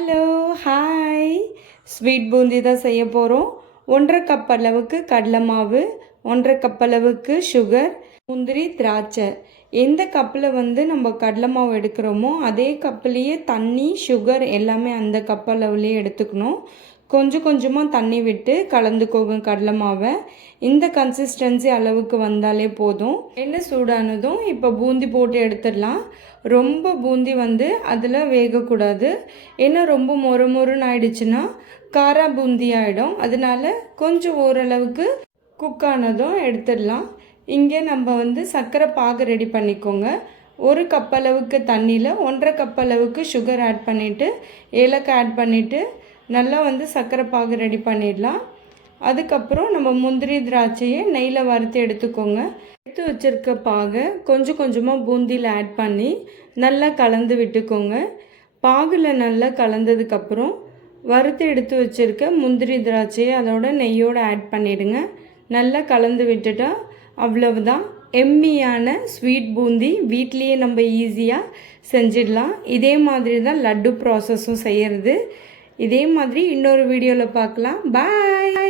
Hello hi sweet boondi தான் செய்ய போகிறோம். 1.5 கப் அளவுக்கு கடலை மாவு, 1.5 கப் அளவுக்கு சுகர், முந்திரி, திராட்சை. எந்த கப்பில் நம்ம கடலை மாவு எடுக்கிறோமோ அதே கப்புலேயே தண்ணி, சுகர் எல்லாமே அந்த கப் அளவுலேயே எடுத்துக்கணும். கொஞ்சம் கொஞ்சமாக தண்ணி விட்டு கலந்துக்கோங்க கடலை மாவை. இந்த கன்சிஸ்டன்சி அளவுக்கு வந்தாலே போதும். எண்ணெய் சூடானதும் இப்போ பூந்தி போட்டு எடுத்துடலாம். ரொம்ப பூந்தி அதில் வேகக்கூடாது. ஏன்னா ரொம்ப மொறுன்னு ஆயிடுச்சுன்னா காரா பூந்தி ஆகிடும். அதனால கொஞ்சம் ஓரளவுக்கு குக் ஆனதும் எடுத்துடலாம். இங்கே நம்ம சர்க்கரை பாகு ரெடி பண்ணிக்கோங்க. 1 கப் அளவுக்கு தண்ணியில் 1.5 கப் அளவுக்கு சுகர் ஆட் பண்ணிவிட்டு ஏலக்காய் ஆட் பண்ணிவிட்டு நல்லா சர்க்கரை பாகு ரெடி பண்ணிடலாம். அதுக்கப்புறம் நம்ம முந்திரி, திராட்சையை நெய்யில் வறுத்து எடுத்துக்கோங்க. எடுத்து வச்சுருக்க பாகை கொஞ்சம் கொஞ்சமாக பூந்தியில் ஆட் பண்ணி நல்லா கலந்து விட்டுக்கோங்க. பாகில் நல்லா கலந்ததுக்கப்புறம் வறுத்து எடுத்து வச்சுருக்க முந்திரி, திராட்சையை அதோட நெய்யோடு ஆட் பண்ணிவிடுங்க. நல்லா கலந்து விட்டுட்டா அவ்வளவுதான். எம்மியான ஸ்வீட் பூந்தி வீட்லேயே நம்ம ஈஸியாக செஞ்சிடலாம். இதே மாதிரி தான் லட்டு ப்ராசஸும் செய்கிறது. இதே மாதிரி இன்னொரு வீடியோவில் பார்க்கலாம். பாய்.